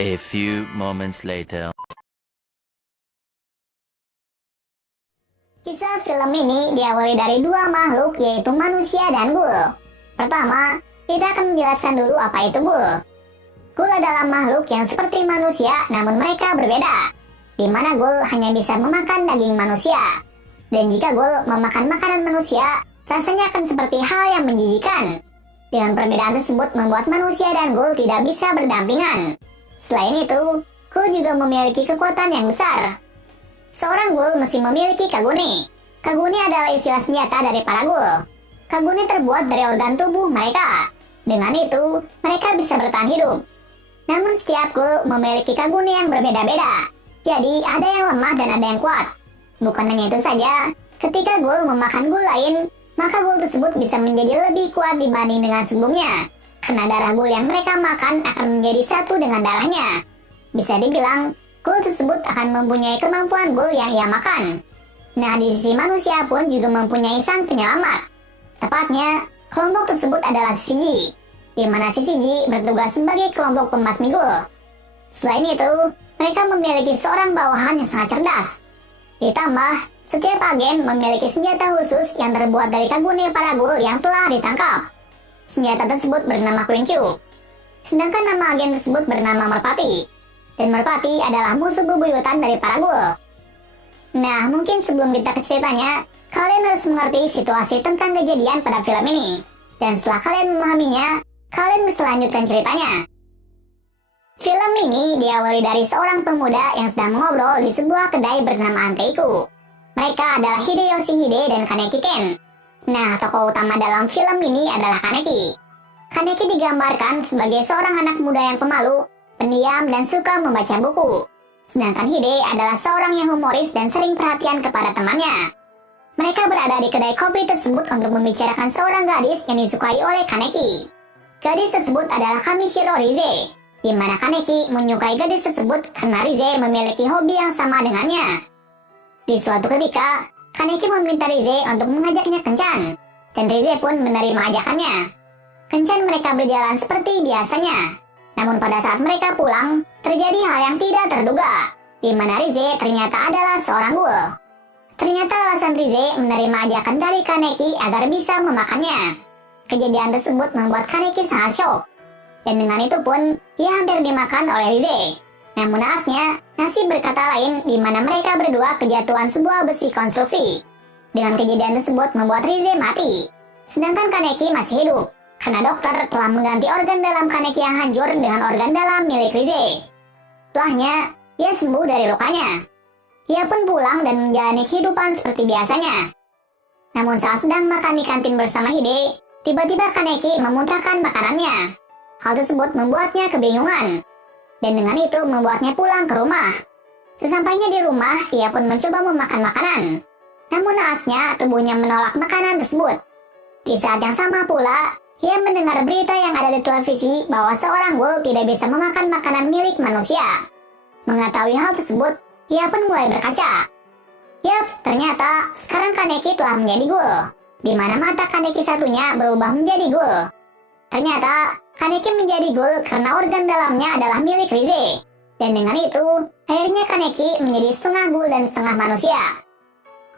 A few moments later. Kisah film ini diawali dari dua makhluk, yaitu manusia dan ghoul. Pertama, kita akan menjelaskan dulu apa itu ghoul. Ghoul adalah makhluk yang seperti manusia, namun mereka berbeda, di mana ghoul hanya bisa memakan daging manusia. Dan jika ghoul memakan makanan manusia, rasanya akan seperti hal yang menjijikan. Dengan perbedaan tersebut membuat manusia dan ghoul tidak bisa berdampingan. Selain itu, ghoul juga memiliki kekuatan yang besar. Seorang ghoul mesti memiliki kaguni. Kaguni adalah istilah senjata dari para ghoul. Kaguni terbuat dari organ tubuh mereka. Dengan itu, mereka bisa bertahan hidup. Namun setiap ghoul memiliki kaguni yang berbeda-beda. Jadi ada yang lemah dan ada yang kuat. Bukan hanya itu saja, ketika ghoul memakan ghoul lain, maka ghoul tersebut bisa menjadi lebih kuat dibanding dengan sebelumnya. Karena darah ghoul yang mereka makan akan menjadi satu dengan darahnya. Bisa dibilang, ghoul tersebut akan mempunyai kemampuan ghoul yang ia makan. Nah, di sisi manusia pun juga mempunyai sang penyelamat. Tepatnya, kelompok tersebut adalah Shishiji, di mana Shishiji bertugas sebagai kelompok pembasmi ghoul. Selain itu, mereka memiliki seorang bawahan yang sangat cerdas. Ditambah, setiap agen memiliki senjata khusus yang terbuat dari kaguni para ghoul yang telah ditangkap. Senjata tersebut bernama Quinchu. Sedangkan nama agen tersebut bernama Merpati. Dan Merpati adalah musuh bebuyutan dari para ghoul. Nah, mungkin sebelum kita ke ceritanya, kalian harus mengerti situasi tentang kejadian pada film ini. Dan setelah kalian memahaminya, kalian bisa lanjutkan ceritanya. Film ini diawali dari seorang pemuda yang sedang mengobrol di sebuah kedai bernama Anteiku. Mereka adalah Hideyoshi Hide dan Kaneki Ken. Nah, tokoh utama dalam film ini adalah Kaneki. Kaneki digambarkan sebagai seorang anak muda yang pemalu, pendiam, dan suka membaca buku. Sedangkan Hide adalah seorang yang humoris dan sering perhatian kepada temannya. Mereka berada di kedai kopi tersebut untuk membicarakan seorang gadis yang disukai oleh Kaneki. Gadis tersebut adalah Kamishiro Rize, di mana Kaneki menyukai gadis tersebut karena Rize memiliki hobi yang sama dengannya. Di suatu ketika, Kaneki meminta Rize untuk mengajaknya kencan, dan Rize pun menerima ajakannya. Kencan mereka berjalan seperti biasanya. Namun pada saat mereka pulang, terjadi hal yang tidak terduga, di mana Rize ternyata adalah seorang ghoul. Ternyata alasan Rize menerima ajakan dari Kaneki agar bisa memakannya. Kejadian tersebut membuat Kaneki sangat shock. Dan dengan itu pun, ia hampir dimakan oleh Rize. Namun naasnya, nasib berkata lain di mana mereka berdua kejatuhan sebuah besi konstruksi. Dengan kejadian tersebut membuat Rize mati. Sedangkan Kaneki masih hidup. Karena dokter telah mengganti organ dalam Kaneki yang hancur dengan organ dalam milik Rize. Setelahnya, ia sembuh dari lukanya. Ia pun pulang dan menjalani kehidupan seperti biasanya. Namun saat sedang makan di kantin bersama Hide, tiba-tiba Kaneki memuntahkan makanannya. Hal tersebut membuatnya kebingungan. Dan dengan itu membuatnya pulang ke rumah. Sesampainya di rumah, ia pun mencoba memakan makanan. Namun naasnya, tubuhnya menolak makanan tersebut. Di saat yang sama pula, ia mendengar berita yang ada di televisi bahwa seorang ghoul tidak bisa memakan makanan milik manusia. Mengetahui hal tersebut, ia pun mulai berkaca. Yap, ternyata sekarang Kaneki telah menjadi ghoul, di mana mata Kaneki satunya berubah menjadi ghoul. Ternyata Kaneki menjadi ghoul karena organ dalamnya adalah milik Rize. Dan dengan itu, akhirnya Kaneki menjadi setengah ghoul dan setengah manusia.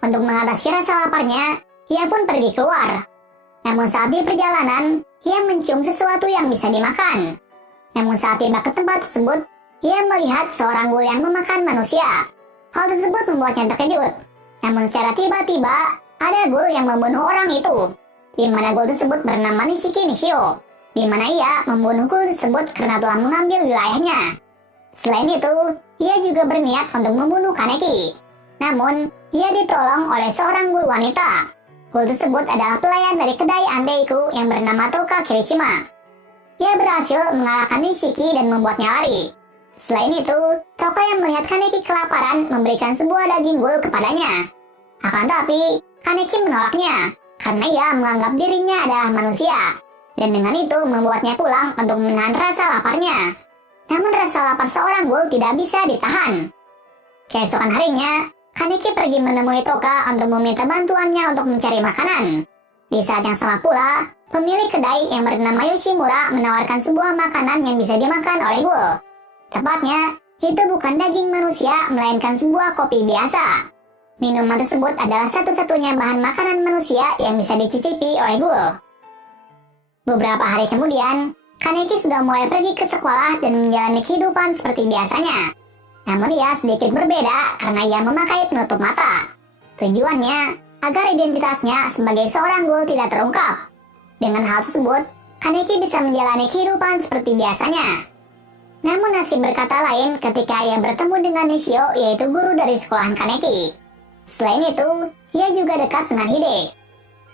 Untuk mengatasi rasa laparnya, ia pun pergi keluar. Namun saat di perjalanan, ia mencium sesuatu yang bisa dimakan. Namun saat tiba ke tempat tersebut, ia melihat seorang ghoul yang memakan manusia. Hal tersebut membuatnya terkejut. Namun secara tiba-tiba, ada ghoul yang membunuh orang itu. Di mana ghoul tersebut bernama Nishiki Nishio. Di mana ia membunuh ghoul tersebut karena telah mengambil wilayahnya. Selain itu, ia juga berniat untuk membunuh Kaneki. Namun, ia ditolong oleh seorang ghoul wanita. Ghoul tersebut adalah pelayan dari kedai Anteiku yang bernama Toka Kirishima. Ia berhasil mengalahkan Nishiki dan membuatnya lari. Selain itu, Toka yang melihat Kaneki kelaparan memberikan sebuah daging ghoul kepadanya. Akan tapi, Kaneki menolaknya karena ia menganggap dirinya adalah manusia. Dan dengan itu membuatnya pulang untuk menahan rasa laparnya. Namun rasa lapar seorang ghoul tidak bisa ditahan. Keesokan harinya, Kaneki pergi menemui Toka untuk meminta bantuannya untuk mencari makanan. Di saat yang sama pula, pemilik kedai yang bernama Yoshimura menawarkan sebuah makanan yang bisa dimakan oleh ghoul. Tepatnya, itu bukan daging manusia, melainkan sebuah kopi biasa. Minuman tersebut adalah satu-satunya bahan makanan manusia yang bisa dicicipi oleh Ghoul. Beberapa hari kemudian, Kaneki sudah mulai pergi ke sekolah dan menjalani kehidupan seperti biasanya. Namun ia sedikit berbeda karena ia memakai penutup mata. Tujuannya agar identitasnya sebagai seorang Ghoul tidak terungkap. Dengan hal tersebut, Kaneki bisa menjalani kehidupan seperti biasanya. Namun nasib berkata lain ketika ia bertemu dengan Nishio, yaitu guru dari sekolahan Kaneki. Selain itu, ia juga dekat dengan Hide.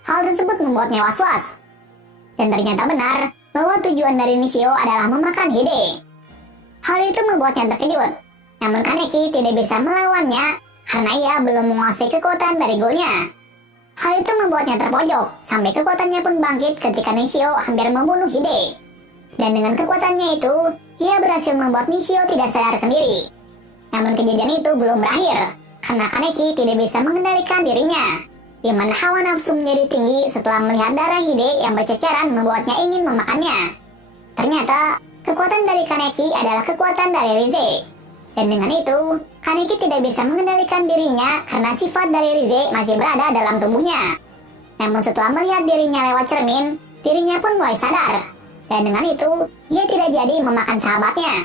Hal tersebut membuatnya was-was. Dan ternyata benar bahwa tujuan dari Nishio adalah memakan Hide. Hal itu membuatnya terkejut. Namun Kaneki tidak bisa melawannya karena ia belum menguasai kekuatan dari Ghoul-nya. Hal itu membuatnya terpojok, sampai kekuatannya pun bangkit ketika Nishio hampir membunuh Hide. Dan dengan kekuatannya itu, ia berhasil membuat Nishio tidak sadarkan diri. Namun kejadian itu belum berakhir, karena Kaneki tidak bisa mengendalikan dirinya, di mana hawa nafsu menjadi tinggi setelah melihat darah Hide yang berceceran membuatnya ingin memakannya. Ternyata, kekuatan dari Kaneki adalah kekuatan dari Rize. Dan dengan itu, Kaneki tidak bisa mengendalikan dirinya karena sifat dari Rize masih berada dalam tubuhnya. Namun setelah melihat dirinya lewat cermin, dirinya pun mulai sadar. Dan dengan itu, ia tidak jadi memakan sahabatnya.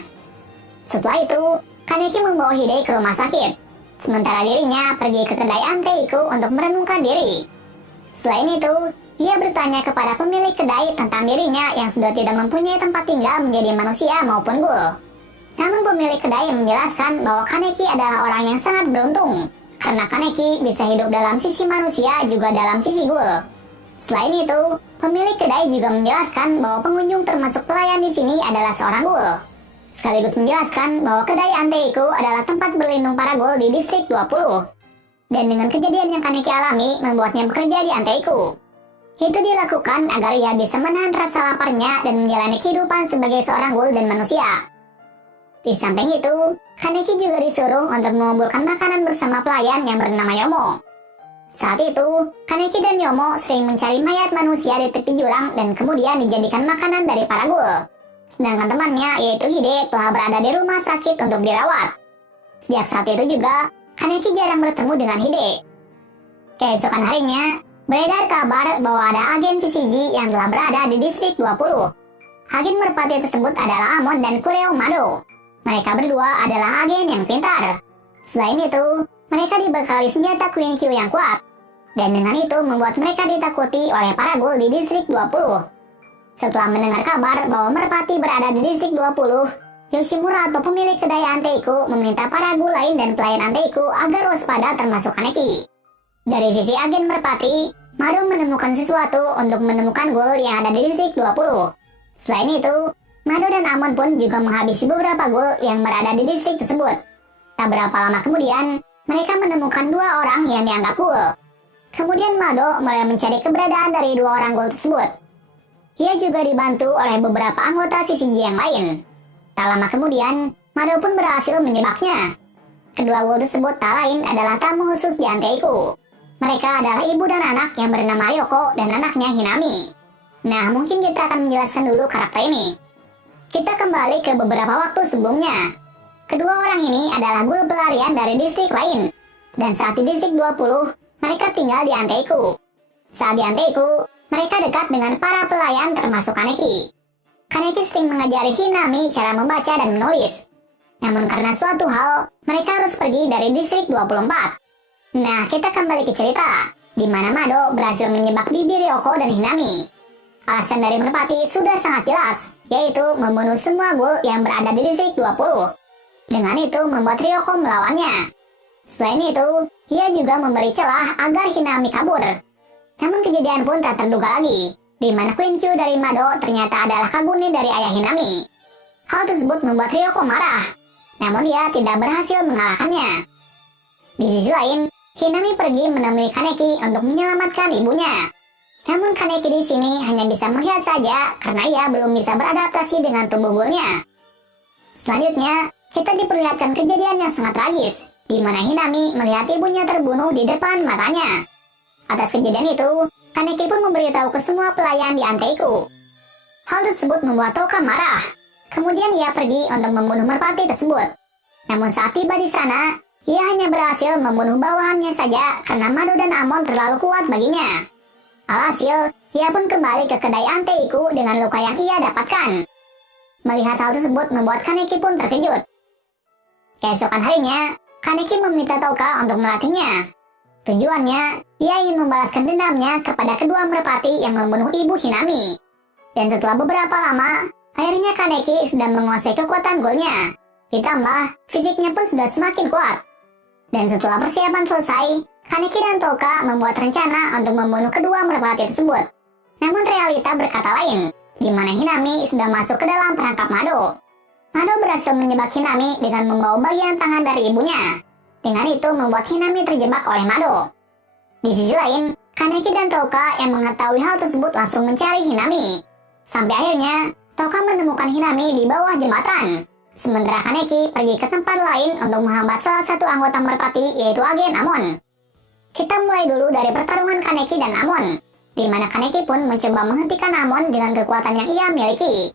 Setelah itu, Kaneki membawa Hide ke rumah sakit. Sementara dirinya pergi ke kedai Anteiku untuk merenungkan diri. Selain itu, ia bertanya kepada pemilik kedai tentang dirinya yang sudah tidak mempunyai tempat tinggal menjadi manusia maupun Ghoul. Namun pemilik kedai menjelaskan bahwa Kaneki adalah orang yang sangat beruntung, karena Kaneki bisa hidup dalam sisi manusia juga dalam sisi Ghoul. Selain itu, pemilik kedai juga menjelaskan bahwa pengunjung termasuk pelayan di sini adalah seorang Ghoul. Sekaligus menjelaskan bahwa kedai Anteiku adalah tempat berlindung para Ghoul di distrik 20. Dan dengan kejadian yang Kaneki alami membuatnya bekerja di Anteiku. Itu dilakukan agar ia bisa menahan rasa laparnya dan menjalani kehidupan sebagai seorang Ghoul dan manusia. Di samping itu, Kaneki juga disuruh untuk mengumpulkan makanan bersama pelayan yang bernama Yomo. Saat itu, Kaneki dan Yomo sering mencari mayat manusia di tepi jurang dan kemudian dijadikan makanan dari para Ghoul. Sedangkan temannya, yaitu Hide, telah berada di rumah sakit untuk dirawat. Sejak saat itu juga, Kaneki jarang bertemu dengan Hide. Keesokan harinya, beredar kabar bahwa ada agen CCG yang telah berada di distrik 20. Agen merpati tersebut adalah Amon dan Kureo Mado. Mereka berdua adalah agen yang pintar. Selain itu, mereka dibekali senjata Queen Q yang kuat. Dan dengan itu membuat mereka ditakuti oleh para Ghoul di distrik 20. Setelah mendengar kabar bahwa merpati berada di distrik 20, Yoshimura atau pemilik kedai Anteiku meminta para Ghoul lain dan pelayan Anteiku agar waspada termasuk Kaneki. Dari sisi agen merpati, Mado menemukan sesuatu untuk menemukan Ghoul yang ada di distrik 20. Selain itu, Mado dan Amon pun juga menghabisi beberapa Ghoul yang berada di distrik tersebut. Tak berapa lama kemudian, mereka menemukan 2 orang yang dianggap Ghoul. Kemudian Mado mulai mencari keberadaan dari 2 orang Ghoul tersebut. Ia juga dibantu oleh beberapa anggota CCG yang lain. Tak lama kemudian, Mado pun berhasil menjebaknya. Kedua Ghoul tersebut tak lain adalah tamu khusus di Anteiku. Mereka adalah ibu dan anak yang bernama Ryoko dan anaknya Hinami. Nah, mungkin kita akan menjelaskan dulu karakter ini. Kita kembali ke beberapa waktu sebelumnya. Kedua orang ini adalah Ghoul pelarian dari distrik lain. Dan saat di distrik 20, mereka tinggal di Anteiku. Saat di Anteiku, mereka dekat dengan para pelayan termasuk Kaneki. Kaneki sering mengajari Hinami cara membaca dan menulis. Namun karena suatu hal, mereka harus pergi dari distrik 24. Nah, kita kembali ke cerita, di mana Mado berhasil menyebak bibi Ryoko dan Hinami. Alasan dari merpati sudah sangat jelas, yaitu membunuh semua Ghoul yang berada di distrik 20. Dengan itu membuat Ryoko melawannya. Selain itu, ia juga memberi celah agar Hinami kabur. Namun kejadian pun tak terduga lagi, di mana Queen Q dari Mado ternyata adalah Kagune dari ayah Hinami. Hal tersebut membuat Ryoko marah, namun dia tidak berhasil mengalahkannya. Di sisi lain, Hinami pergi menemui Kaneki untuk menyelamatkan ibunya. Namun Kaneki di sini hanya bisa melihat saja karena ia belum bisa beradaptasi dengan tubuh Ghoul-nya. Selanjutnya, kita diperlihatkan kejadian yang sangat tragis, di mana Hinami melihat ibunya terbunuh di depan matanya. Atas kejadian itu, Kaneki pun memberitahu ke semua pelayan di Anteiku. Hal tersebut membuat Toka marah. Kemudian ia pergi untuk membunuh merpati tersebut. Namun saat tiba di sana, ia hanya berhasil membunuh bawahannya saja karena madu dan amon terlalu kuat baginya. Alhasil, ia pun kembali ke kedai Anteiku dengan luka yang ia dapatkan. Melihat hal tersebut membuat Kaneki pun terkejut. Keesokan harinya, Kaneki meminta Touka untuk melatihnya. Tujuannya, ia ingin membalaskan dendamnya kepada kedua merpati yang membunuh ibu Hinami. Dan setelah beberapa lama, akhirnya Kaneki sedang menguasai kekuatan golnya. Ditambah, fisiknya pun sudah semakin kuat. Dan setelah persiapan selesai, Kaneki dan Touka membuat rencana untuk membunuh kedua merpati tersebut. Namun realita berkata lain, di mana Hinami sudah masuk ke dalam perangkap Mado. Mado berhasil menjebak Hinami dengan membawa bagian tangan dari ibunya. Dengan itu membuat Hinami terjebak oleh Mado. Di sisi lain, Kaneki dan Touka yang mengetahui hal tersebut langsung mencari Hinami. Sampai akhirnya, Touka menemukan Hinami di bawah jembatan. Sementara Kaneki pergi ke tempat lain untuk menghambat salah satu anggota merpati yaitu agen Amon. Kita mulai dulu dari pertarungan Kaneki dan Amon, di mana Kaneki pun mencoba menghentikan Amon dengan kekuatan yang ia miliki.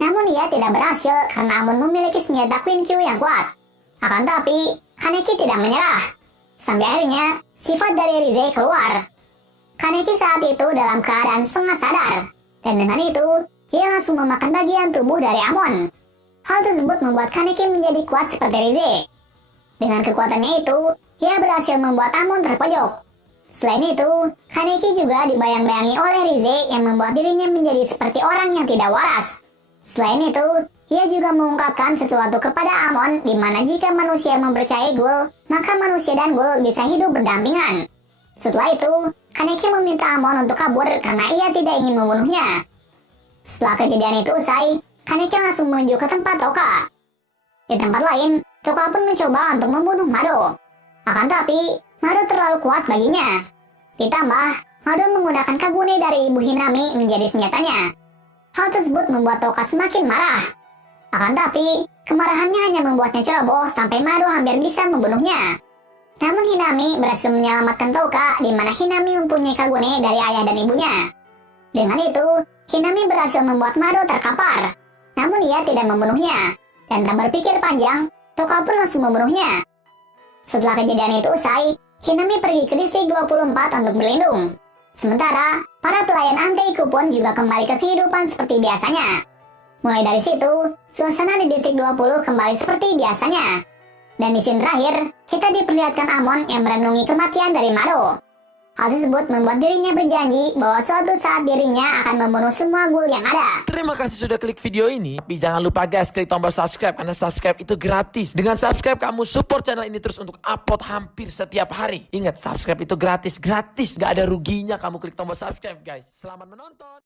Namun ia tidak berhasil karena Amon memiliki senjata Quinchu yang kuat. Akan tapi, Kaneki tidak menyerah. Sampai akhirnya, sifat dari Rize keluar. Kaneki saat itu dalam keadaan setengah sadar. Dan dengan itu, ia langsung memakan bagian tubuh dari Amon. Hal tersebut membuat Kaneki menjadi kuat seperti Rize. Dengan kekuatannya itu, ia berhasil membuat Amon terpojok. Selain itu, Kaneki juga dibayang-bayangi oleh Rize yang membuat dirinya menjadi seperti orang yang tidak waras. Selain itu, ia juga mengungkapkan sesuatu kepada Amon di mana jika manusia mempercayai Ghoul, maka manusia dan Ghoul bisa hidup berdampingan. Setelah itu, Kaneki meminta Amon untuk kabur karena ia tidak ingin membunuhnya. Setelah kejadian itu usai, Kaneki langsung menuju ke tempat Touka. Di tempat lain, Touka pun mencoba untuk membunuh Mado. Akan tapi, Mado terlalu kuat baginya. Ditambah, Mado menggunakan Kagune dari ibu Hinami menjadi senjatanya. Hal tersebut membuat Touka semakin marah. Akan tapi, kemarahannya hanya membuatnya ceroboh sampai Mado hampir bisa membunuhnya. Namun Hinami berhasil menyelamatkan Touka di mana Hinami mempunyai Kagune dari ayah dan ibunya. Dengan itu, Hinami berhasil membuat Mado terkapar. Namun ia tidak membunuhnya. Dan tak berpikir panjang, Touka pun langsung membunuhnya. Setelah kejadian itu usai, Hinami pergi ke distrik 24 untuk berlindung. Sementara, para pelayan Anteiku pun juga kembali ke kehidupan seperti biasanya. Mulai dari situ, suasana di distrik 20 kembali seperti biasanya. Dan di scene terakhir, kita diperlihatkan Amon yang merenungi kematian dari Mado. Hal tersebut membuat dirinya berjanji bahwa suatu saat dirinya akan membunuh semua ghoul yang ada. Terima kasih sudah klik video ini. Tapi jangan lupa guys, klik tombol subscribe karena subscribe itu gratis. Dengan subscribe kamu support channel ini terus untuk upload hampir setiap hari. Ingat, subscribe itu gratis, gak ada ruginya kamu klik tombol subscribe guys. Selamat menonton.